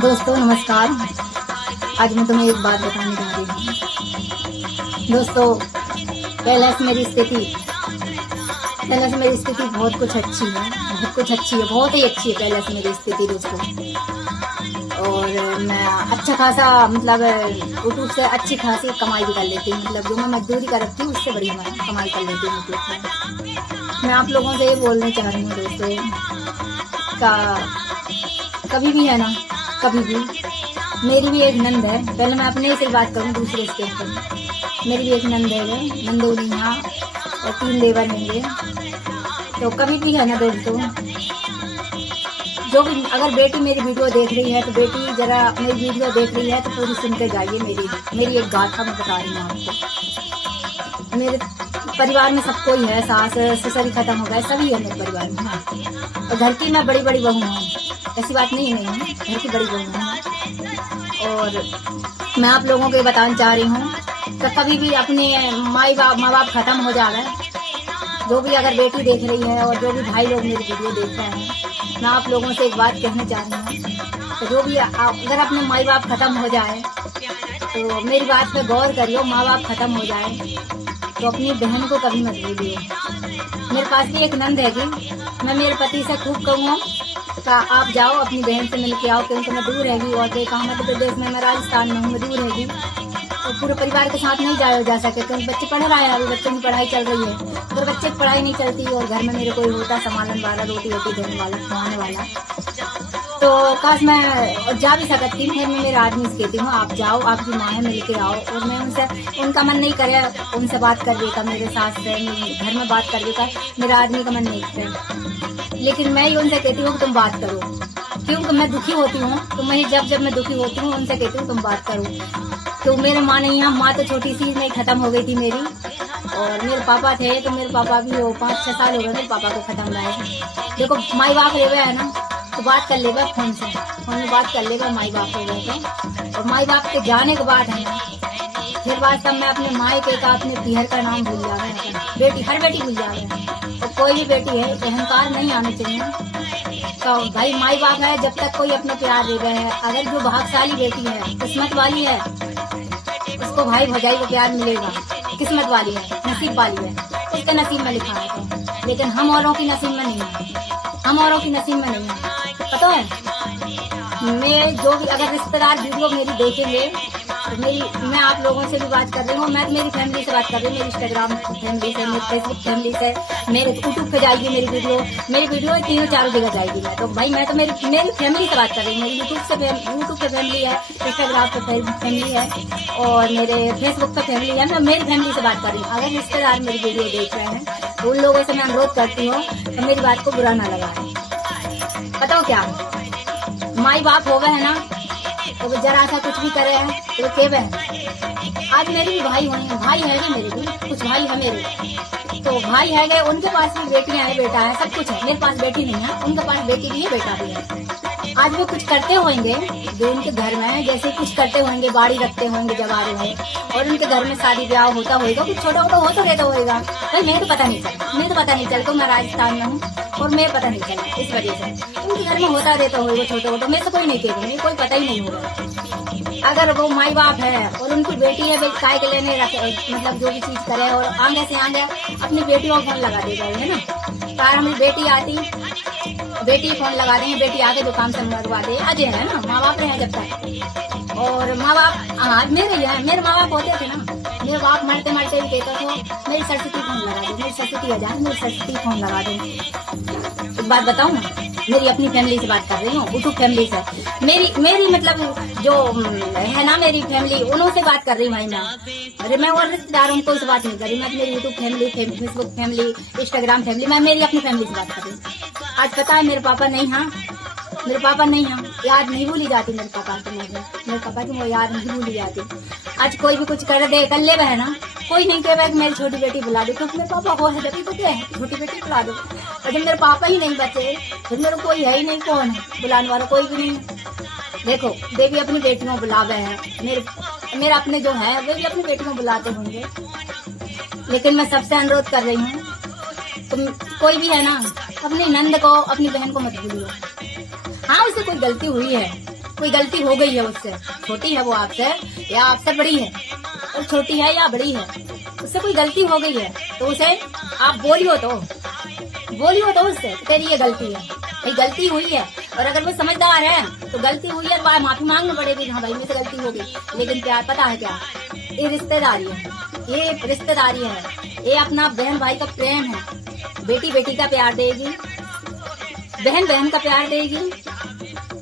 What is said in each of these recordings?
दोस्तों नमस्कार। आज मैं तुम्हें एक बात बताने जा रही हूँ। दोस्तों पहले से मेरी स्थिति बहुत कुछ अच्छी है, बहुत ही अच्छी है। पहले से मेरी स्थिति दोस्तों, और मैं अच्छा खासा मतलब यूट्यूब से अच्छी खासी कमाई भी कर लेती हूँ। मतलब जो मैं मजदूरी करती हूँ उससे बड़ी मैं कमाई कर लेती हूँ यूट्यूब से। मैं आप लोगों से ये बोलना चाह रही हूँ दोस्तों का कभी भी है ना, कभी भी मेरी भी एक नंद है। पहले मैं अपने ही से बात करूं, दूसरे स्टेट पर। मेरी भी एक नंद है, नंदोली यहाँ, और 3 देवर होंगे। तो कभी भी है ना दोस्तों, जो भी अगर बेटी मेरी वीडियो देख रही है तो बेटी जरा मेरी वीडियो देख रही है तो पूरी सुनते जाइए। मेरी एक गाथा मैं बता रही हूँ आपको। मेरे परिवार में सबको ही है, सास ससुर खत्म हो गए, सभी है मेरे परिवार में। और घर की मैं बड़ी बड़ी बहू हूँ, ऐसी बात नहीं है, घर की बड़ी बहू हूँ। और मैं आप लोगों को बताना चाह रही हूँ कि कभी भी अपने माँ बाप खत्म हो जाए, जो भी अगर बेटी देख रही है और जो भी भाई लोग मेरी वीडियो देख रहे हैं, मैं आप लोगों से एक बात कहना चाह रही हूँ। तो जो भी अगर अपने माँ बाप खत्म हो जाए तो मेरी बात पे गौर करियो। माँ बाप खत्म हो जाए तो अपनी बहन को कभी मत भूलिए। मेरे पास भी एक नंद है कि मैं मेरे पति से खूब कहूँगा कि आप जाओ अपनी बहन से मिल के आओ, क्योंकि मैं दूर रहेगी। और देखा मध्य प्रदेश में, मैं राजस्थान में हूँ, मैं दूर रहेगी और पूरे परिवार के साथ नहीं जाया जा सके, क्योंकि बच्चे पढ़ रहे हैं, अभी बच्चों की पढ़ाई चल रही है। अगर बच्चे की पढ़ाई नहीं चलती और घर में मेरे कोई होता संभालने वाला, रोटी देने वाला, खवाने वाला, तो काश मैं जा भी सकती हूँ। फिर मैं मेरे आदमी से कहती हूँ आप जाओ, आपकी माँ है, मिल के आओ। और मैं उनका मन नहीं करे उनसे बात करने का, मेरे सास से घर में बात करने का मेरा आदमी का मन नहीं करे। लेकिन मैं ही उनसे कहती हूँ कि तुम बात करो, क्योंकि मैं दुखी होती हूँ। तो मैं जब मैं दुखी होती हूँ उनसे कहती हूँ तुम बात करो। तो मेरे माँ नहीं है, माँ तो छोटी सी में खत्म हो गई थी मेरी। और मेरे पापा थे, तो मेरे पापा भी 5-6 साल हो गए मेरे पापा को खत्म रहे। देखो माई बाप रहे है ना, तो बात कर लेगा फोन में बात कर लेगा माई बाप हो गए थे। और माई बाप के जाने के बाद है ना, फिर बात तब मैं अपने मायके का, अपने पिहर का नाम भूल जा रहे हैं। बेटी हर बेटी भूल जा रहे हैं। और कोई भी बेटी है, अहंकार नहीं आना चाहिए। तो भाई माई बाप है, जब तक कोई अपना प्यार दे रहे हैं। अगर जो भाग्यशाली बेटी है, किस्मत वाली है, उसको भाई भौजाई का प्यार मिलेगा। किस्मत वाली है, नसीब वाली है, उसके नसीब में लिखा है। लेकिन हम औरों की नसीब में नहीं है, हम औरों की नसीब में नहीं है। पता है, मैं जो भी अगर रिश्तेदार वीडियो मेरी देखेंगे तो मैं आप लोगों से भी बात कर रही हूँ। मैं मेरी फैमिली से बात कर रही हूँ, मेरी इंस्टाग्राम फैमिली से, मेरी फेसबुक फैमिली से, मेरे यूट्यूब पे जाएगी मेरी वीडियो 3-4 जगह जाएगी। मैं तो भाई मैं तो मेरी फैमिली से बात कर रही हूँ। मेरी यूट्यूब पे फैमिली है, इंस्टाग्राम पे फैमिली है, और मेरे फेसबुक पे फैमिली है। मैं मेरी फैमिली से बात कर रही हूँ। अगर रिश्तेदार मेरी वीडियो देख रहे हैं तो उन लोगों से मैं अनुरोध करती हूँ तो मेरी बात को बुरा ना लगाए। बताओ क्या माई बाप हो गए है ना, तो जरा सा कुछ भी करे हैं तो केवे है। आज मेरे भी भाई होंगे, भाई है मेरे भी कुछ भाई है मेरे, तो भाई है गए, उनके पास भी बेटियां है, बेटा है, सब कुछ है। मेरे पास बेटी नहीं है, उनके पास बेटी भी है, बेटा भी है। आज भी कुछ करते होंगे जो उनके घर में, जैसे कुछ करते होंगे, बाड़ी रखते होंगे जब आ रहे हैं, और उनके घर में शादी ब्याह होता होगा, कुछ छोटा मोटा हो तो रहता होगा। भाई मैं तो पता नहीं चलता, मैं राजस्थान में हूँ और मैं पता नहीं चला। इस वजह से उनके घर में होता रहता होगा छोटा मोटा, मैं तो कोई नहीं कह रही, कोई पता ही नहीं होगा। अगर वो माई बाप है और उनकी बेटी है, वे काय के लेने मतलब जो भी चीज करे और आगे से आगे अपनी बेटियों को फोन लगा देगा, है ना। कार हमारी बेटी आती, बेटी फोन लगा देंगे, बेटी आके दुकान से मंगवा दे, अजय है ना, माँ बाप रहे जब तक। और माँ बाप आज मेरे माँ बाप होते थे ना, मेरे बाप मरते मरते भी कहते थे मेरी सरस्वती फोन लगा दो, मेरी सरस्वती आ जाए, मेरी सरस्वती फोन लगा दो। एक बात बताऊं, मेरी अपनी फैमिली से बात कर रही हूँ, यूट्यूब फैमिली से। मेरी मतलब जो है ना मेरी फैमिली, उन्हों से बात कर रही हूँ भाई मैं। अरे मैं और रिश्तेदार उनको से बात नहीं कर रही, मैं मेरी YouTube family, Facebook family, Instagram family, मैं मेरी अपनी फैमिली से बात कर रही हूँ। आज पता है मेरे पापा नहीं है, याद नहीं भूली जाती मेरे पापा की, मेरे पापा की वो याद नहीं भूली जाती। आज कोई भी कुछ कर दे कर ले है ना, कोई नहीं कह रहा है कि मेरी छोटी बेटी बुला दो, क्योंकि मेरे पापा वो है जब तो क्या है, छोटी बेटी बुला दो। और जब मेरे पापा ही नहीं बचे, फिर मेरे कोई है ही नहीं, कौन है बुलाने वाला, कोई भी नहीं। देखो वे भी अपनी बेटियों बुलावे हैं, मेरे अपने जो है वे भी अपनी बेटियों बुलाते होंगे। लेकिन मैं सबसे अनुरोध कर रही हूँ, तुम कोई भी है ना, अपनी नंद को, अपनी बहन को मत भूलिए। हाँ उससे कोई गलती हुई है कोई गलती हो गई है उससे, छोटी है वो आपसे या आपसे बड़ी है, और छोटी है या बड़ी है, उससे कोई गलती हो गई है तो उसे आप बोलियो तो उससे तेरी ये गलती है, भाई गलती हुई है। और अगर वो समझदार है तो गलती हुई है माफी मांगनी पड़ेगी, हाँ भाई मुझसे गलती हो गई। लेकिन प्यार पता है क्या, ये रिश्तेदारी है, ये अपना बहन भाई का प्रेम है। बेटी बेटी का प्यार देगी, बहन बहन का प्यार देगी,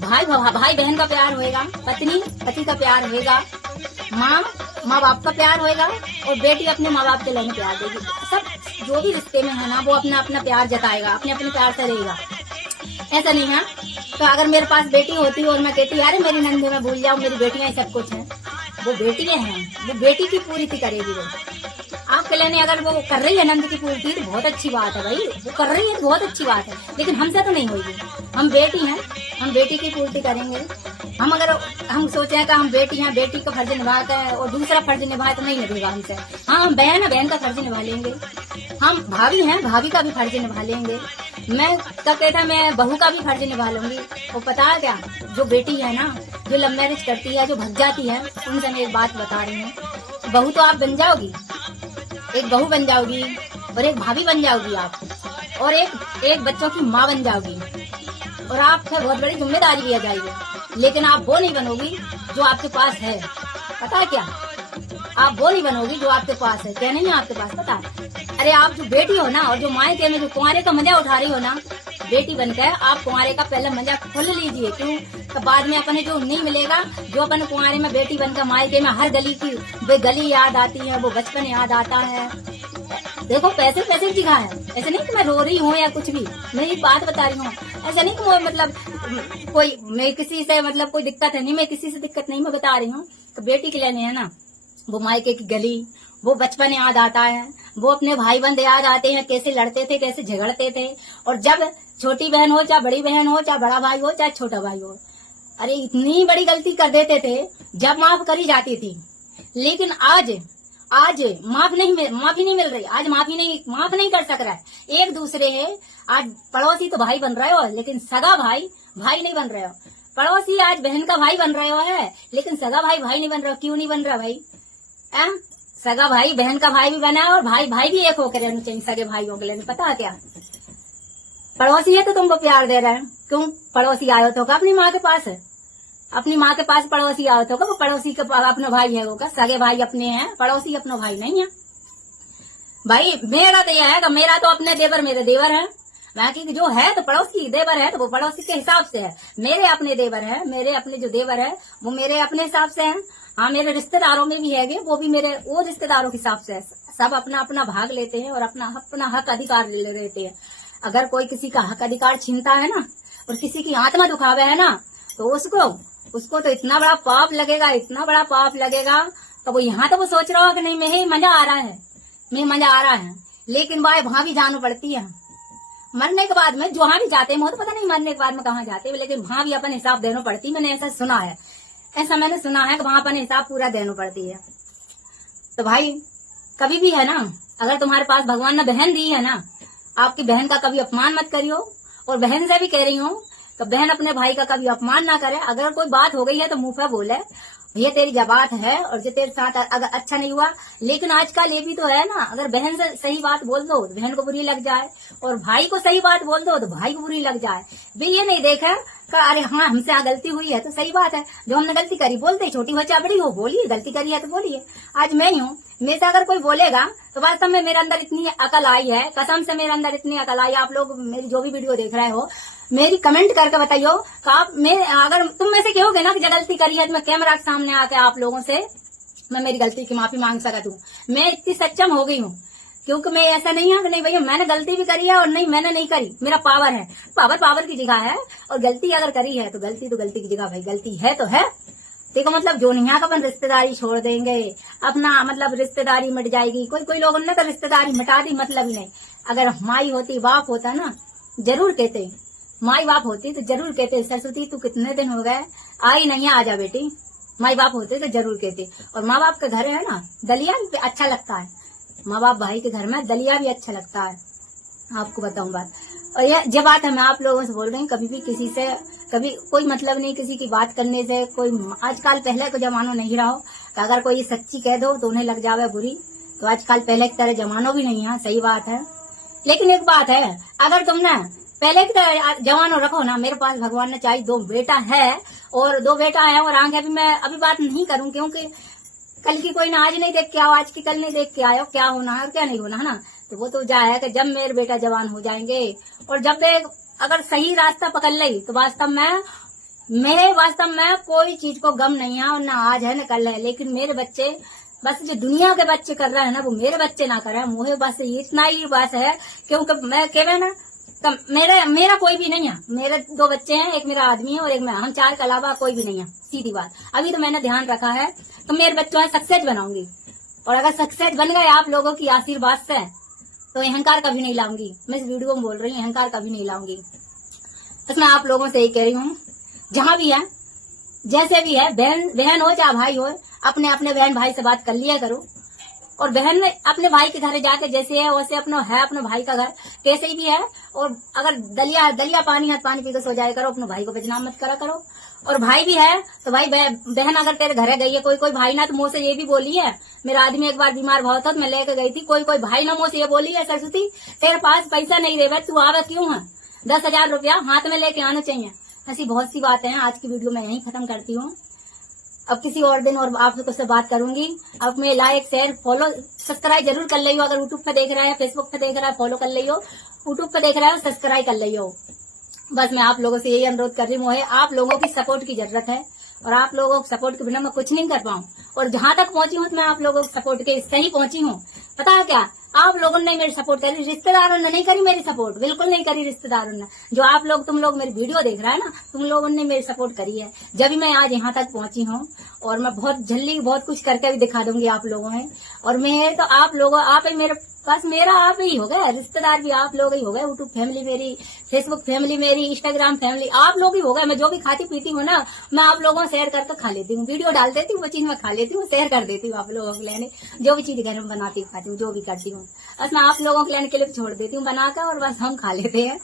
भाई बहन का प्यार होएगा, पत्नी पति का प्यार होएगा, माँ बाप का प्यार होएगा, और बेटी अपने माँ बाप के लिए प्यार देगी। सब जो भी रिश्ते में है ना वो अपना अपना प्यार जताएगा, अपने अपने प्यार से रहेगा। ऐसा नहीं है तो अगर मेरे पास बेटी होती और मैं कहती यार मेरी नंदी में भूल जाओ, मेरी बेटियां सब कुछ है, वो बेटियां हैं, वो बेटी की पूर्ति करेगी। वो आपके लिए अगर वो कर रही है नंद की पूर्ति तो बहुत अच्छी बात है भाई, वो कर रही है तो बहुत अच्छी बात है, लेकिन हमसे तो नहीं होगी। हम बेटी हैं, हम बेटी की पूर्ति करेंगे। हम सोचे हैं कि हम बेटी हैं, बेटी का फर्ज निभाते हैं और दूसरा फर्ज निभाए तो नहीं निभेगा हमसे। हाँ हम बहन है, बहन का फर्ज निभा लेंगे। हम भाभी हैं, भाभी का भी फर्ज निभा लेंगे। मैं क्या कहता है, मैं बहू का भी फर्ज निभा लूंगी। वो पता है क्या, जो बेटी है ना, जो लव मैरिज करती है, जो भग जाती है, उनसे मैं एक बात बता रही हूँ, बहू तो आप बन जाओगी, एक बहू बन जाओगी और एक भाभी बन जाओगी आप, और एक बच्चों की माँ बन जाओगी, और आप फिर बहुत बड़ी जिम्मेदारी भी आ जाएगी। लेकिन आप वो नहीं बनोगी जो आपके पास है। पता है क्या, आप वो नहीं बनोगी जो आपके पास है। क्या नहीं है आपके पास, पता है? अरे आप जो बेटी हो ना, और जो मायके में जो कुंवारे का मजा उठा रही हो ना, बेटी बनकर आप कुंवारे का पहले मजा खोल लीजिए। क्यों? तो बाद में अपने जो नहीं मिलेगा, जो अपन कुंवारे में बेटी बनकर मायके में हर गली की वे गली याद आती है, वो बचपन याद आता है। देखो पैसे की जगह है, ऐसे नहीं कि मैं रो रही हूँ या कुछ भी, मैं एक बात बता रही हूँ। ऐसा नहीं कि मतलब कोई मैं किसी से मतलब कोई दिक्कत है नहीं, मैं किसी से दिक्कत नहीं, मैं बता रही हूँ तो बेटी के लिए नहीं है ना, वो मायके की गली, वो बचपन याद आता है, वो अपने भाई बंद याद आते हैं, कैसे लड़ते थे, कैसे झगड़ते थे। और जब छोटी बहन हो, चाहे बड़ी बहन हो, चाहे बड़ा भाई हो, चाहे छोटा भाई हो, अरे इतनी बड़ी गलती कर देते थे जब माफ करी जाती थी। लेकिन आज माफी नहीं मिल रही, आज माफ नहीं कर सक रहा है एक दूसरे है। आज पड़ोसी तो भाई बन रहे हो, लेकिन सगा भाई नहीं बन रहे हो। पड़ोसी आज बहन का भाई बन रहे हो है, लेकिन सगा भाई नहीं बन रहे हो। क्यों नहीं बन रहा भाई? सगा भाई बहन का भाई भी बना है, और भाई भी एक होकर रहना चाहिए सगे भाइयों के लिए। पता है क्या, पड़ोसी है तो तुमको प्यार दे रहा है। क्यों? पड़ोसी आयो तो का अपनी माँ के पास है, अपनी माँ के पास पड़ोसी आओ तो वो पड़ोसी का अपना भाई है, वो का सगे भाई अपने हैं, पड़ोसी अपना भाई नहीं है भाई। मेरा तो यह है कि मेरा तो अपने देवर मेरे देवर है, बाकी जो है तो पड़ोसी देवर है तो वो पड़ोसी के हिसाब से है। मेरे अपने देवर है, मेरे अपने जो देवर है वो मेरे अपने हिसाब से है। हाँ मेरे रिश्तेदारों में भी है, वो भी मेरे वो रिश्तेदारों के हिसाब से है। सब अपना अपना भाग लेते हैं और अपना अपना हक अधिकार ले लेते हैं। अगर कोई किसी का हक अधिकार छीनता है ना, और किसी की आत्मा दुखावे है ना, तो उसको तो इतना बड़ा पाप लगेगा, तो वो यहाँ तो वो सोच रहा हो कि नहीं मैं मजा आ रहा है, लेकिन वहां भी जाना पड़ती है। मरने के बाद में जहाँ भी जाते हैं, मुझे तो पता नहीं मरने के बाद में कहाँ जाते हैं, लेकिन वहां भी अपन हिसाब देना पड़ती है। मैंने ऐसा सुना है कि वहां अपन हिसाब पूरा देना पड़ती है। तो भाई कभी भी है ना, अगर तुम्हारे पास भगवान ने बहन दी है ना, आपकी बहन का कभी अपमान मत करियो। और बहन से भी कह रही हूँ तो बहन अपने भाई का कभी अपमान ना करे। अगर कोई बात हो गई है तो मुंह पे बोले, ये तेरी जबात है और जो तेरे साथ अगर अच्छा नहीं हुआ। लेकिन आजकल ये भी तो है ना, अगर बहन से सही बात बोल दो तो बहन को बुरी लग जाए, और भाई को सही बात बोल दो तो भाई को बुरी लग जाए। भी ये नहीं देखा कि अरे हाँ हमसे गलती हुई है तो सही बात है, जो हमने गलती करी बोलते, छोटी हो चाहे बड़ी हो, बोलिए गलती करी है तो बोलिए। आज मैं हूँ, मेरे से अगर कोई बोलेगा तो वास्तव में मेरे अंदर इतनी अकल आई है, कसम से मेरे अंदर इतनी अकल आई। आप लोग मेरी जो भी वीडियो देख रहे हो, मेरी कमेंट करके बताइयो कि आप अगर तुम में से कहोगे ना कि गलती करी है तो मैं कैमरा के सामने आके आप लोगों से मैं मेरी गलती की माफी मांग सकती हूँ। मैं इतनी सक्षम हो गई हूँ, क्योंकि मैं ऐसा नहीं है कि नहीं भैया मैंने गलती भी करी है और नहीं मैंने नहीं करी। मेरा पावर है, पावर की जगह है, और गलती अगर करी है तो गलती की जगह भाई गलती है तो है। देखो मतलब जो नहीं का अपन रिश्तेदारी छोड़ देंगे, अपना मतलब रिश्तेदारी मिट जाएगी। कोई लोगों ने तो रिश्तेदारी मिटा दी, मतलब ही नहीं। अगर माई होती बाप होता ना, जरूर कहते, माई बाप होती तो जरूर कहते सरस्वती तू कितने दिन हो गए आई नहीं है, आजा बेटी। माई बाप होते तो जरूर कहते। और माँ बाप के घर है ना, दलिया भी अच्छा लगता है, माँ बाप भाई के घर में दलिया भी अच्छा लगता है। आपको बताऊं बात, और ये बात है मैं आप लोगों से बोल रही हूँ, कभी भी किसी से कभी कोई मतलब नहीं किसी की बात करने से। कोई आजकल पहले को जमानो नहीं रहा हो कि अगर कोई सच्ची कह दो तो उन्हें लग जावे बुरी। तो आजकल पहले की तरह जमानो भी नहीं है, सही बात है। लेकिन एक बात है, अगर तुम ना पहले की तरह जवानो रखो ना, मेरे पास भगवान ने चाहे 2 बेटा है और 2 बेटा है और आगे भी मैं अभी बात नहीं करूं, क्योंकि कल की कोई ना आज नहीं देख के आओ, आज की कल नहीं देख के आयो, क्या होना है और क्या नहीं होना है ना। तो वो तो जा है कि जब मेरे बेटा जवान हो जाएंगे और जब वे अगर सही रास्ता पकड़ ली तो वास्तव में कोई चीज को गम नहीं है, और ना आज है ना कल है। लेकिन मेरे बच्चे बस जो दुनिया के बच्चे कर रहे हैं ना, वो मेरे बच्चे ना करें। मुझे बस इतना ही बस है, क्योंकि मैं कहवे ना तो मेरा कोई भी नहीं है। मेरे 2 बच्चे हैं, एक मेरा आदमी है और एक मैं, हम 4 के अलावा कोई भी नहीं है, सीधी बात। अभी तो मैंने ध्यान रखा है तो मेरे बच्चों सक्सेस बनाऊंगी, और अगर सक्सेस बन गए आप लोगों की आशीर्वाद से तो अहंकार कभी नहीं लाऊंगी। मैं इस वीडियो में बोल रही हूँ, अहंकार कभी नहीं लाऊंगी। बस मैं आप लोगों से यही कह रही हूँ, जहां भी है जैसे भी है, बहन हो चाहे भाई हो, अपने अपने बहन भाई से बात कर लिया करो। और बहन ने अपने भाई के घर जाके जैसे है वैसे अपने भाई का घर कैसे भी है, और अगर दलिया पानी हाथ पानी पी के सो जाया करो, अपने भाई को बदनाम मत करा करो। और भाई भी है तो भाई बहन अगर तेरे घर गई है, कोई भाई ना तो मुँह से ये भी बोली है। मेरा आदमी एक बार बीमार बहुत था तो मैं लेके गई थी, कोई भाई ना मुँह से ये बोली है, सरस्वती तेरे पास पैसा नहीं रहे तू आवे क्यों है, 10,000 रुपया हाथ में लेके आना चाहिए। ऐसी बहुत सी बातें हैं। आज की वीडियो मैं यहीं खत्म करती हूँ। अब किसी और दिन और आप लोगों से बात करूंगी। अब मैं लाइक शेयर फॉलो सब्सक्राइब जरूर कर लियो। अगर यूट्यूब पे देख रहा है, फेसबुक पे देख रहा है, फॉलो कर लियो। यूट्यूब पे देख रहा है सब्सक्राइब कर लियो। बस मैं आप लोगों से यही अनुरोध कर रही हूँ, आप लोगों की सपोर्ट की जरूरत है, और आप लोगों को सपोर्ट के बिना मैं कुछ नहीं कर पाऊँ। और जहां तक पहुंची हूँ मैं आप लोगों को सपोर्ट के सही पहुंची हूँ। पता है क्या, आप लोगों ने मेरी सपोर्ट करी, रिश्तेदारों ने नहीं करी मेरी सपोर्ट, बिल्कुल नहीं करी रिश्तेदारों ने। जो आप लोग तुम लोग मेरी वीडियो देख रहा है ना, तुम लोगों ने मेरी सपोर्ट करी है, जब भी मैं आज यहाँ तक पहुंची हूँ। और मैं बहुत जल्दी बहुत कुछ करके भी दिखा दूंगी आप लोगों में। और मैं तो आप लोगों आप ही मेरे बस मेरा आप ही हो गए, रिश्तेदार भी आप लोग ही हो गए, यूट्यूब फैमिली मेरी, फेसबुक फैमिली मेरी, इंस्टाग्राम फैमिली आप लोग ही हो गए। मैं जो भी खाती पीती हूँ ना, मैं आप लोगों शेयर करके खा लेती हूँ, वीडियो डाल देती हूँ, वो चीज मैं खा लेती हूँ, शेयर कर देती हूँ आप लोगों के लिए। जो भी चीज घर में बनाती हूँ, खाती हूँ, जो भी करती हूँ, बस मैं आप लोगों के लेने के लिए छोड़ देती हूँ बनाकर, और बस हम खा लेते हैं।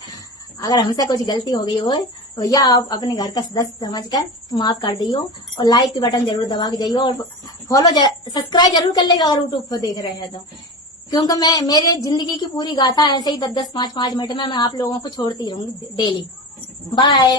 अगर हमसे कुछ गलती हो गई हो तो या आप अपने घर का सदस्य समझकर माफ कर दियो, और लाइक के बटन जरूर दबा के जाइयो, और फॉलो सब्सक्राइब जरूर कर लेगा अगर यूट्यूब पर देख रहे हैं तो। क्योंकि मैं मेरे जिंदगी की पूरी गाथा ऐसे ही 10-10, 5-5 मिनट में मैं आप लोगों को छोड़ती रहूंगी डेली। बाय।